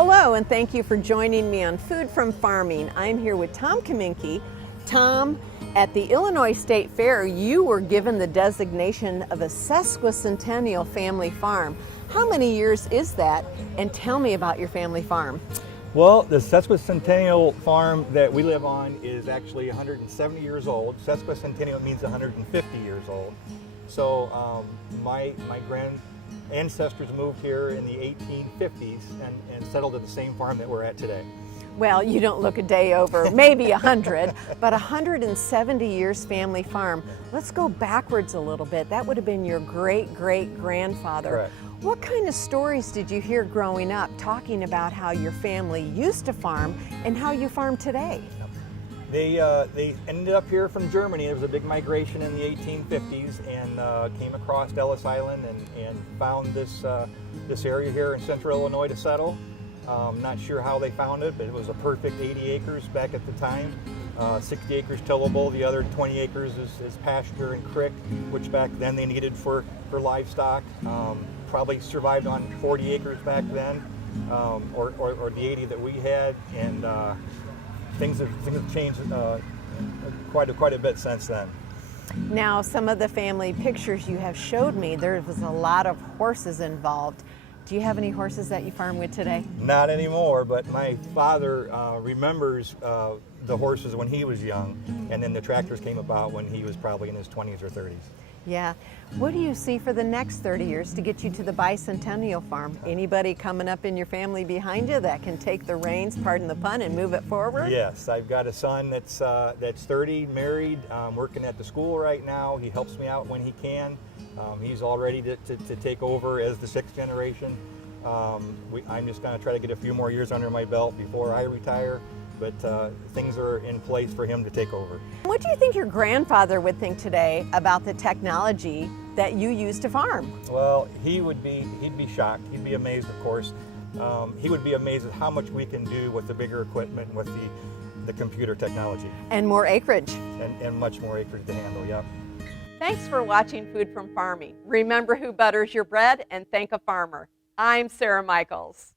Hello, and thank you for joining me on Food from Farming. I'm here with Tom Kaminke. Tom, at the Illinois State Fair, you were given the designation of a sesquicentennial family farm. How many years is that? And tell me about your family farm. Well, the sesquicentennial farm that we live on is actually 170 years old. Sesquicentennial means 150 years old. So my grand ancestors moved here in the 1850s and settled at the same farm that we're at today. Well, you don't look a day over, maybe 100, but 170 years family farm. Let's go backwards a little bit. That would have been your great-great-grandfather. Correct. What kind of stories did you hear growing up talking about how your family used to farm and how you farm today? They ended up here from Germany. There was a big migration in the 1850s and came across Ellis Island and found this area here in central Illinois to settle. Not sure how they found it, but it was a perfect 80 acres back at the time. 60 acres tillable, the other 20 acres is pasture and crick, which back then they needed for livestock. Probably survived on 40 acres back then, or the 80 that we had, and things have changed quite a bit since then. Now, some of the family pictures you have showed me, there was a lot of horses involved. Do you have any horses that you farm with today? Not anymore, but my father remembers the horses when he was young, and then the tractors came about when he was probably in his 20s or 30s. Yeah. What do you see for the next 30 years to get you to the bicentennial farm? Anybody coming up in your family behind you that can take the reins, pardon the pun, and move it forward? Yes, I've got a son that's 30, married, working at the school right now. He helps me out when he can. He's all ready to take over as the sixth generation. I'm just going to try to get a few more years under my belt before I retire, but things are in place for him to take over. What do you think your grandfather would think today about the technology that you use to farm? Well, he'd be shocked. He'd be amazed, of course. He would be amazed at how much we can do with the bigger equipment, with the computer technology. And more acreage. And much more acreage to handle, yep. Thanks for watching Food from Farming. Remember who butters your bread and thank a farmer. I'm Sarah Michaels.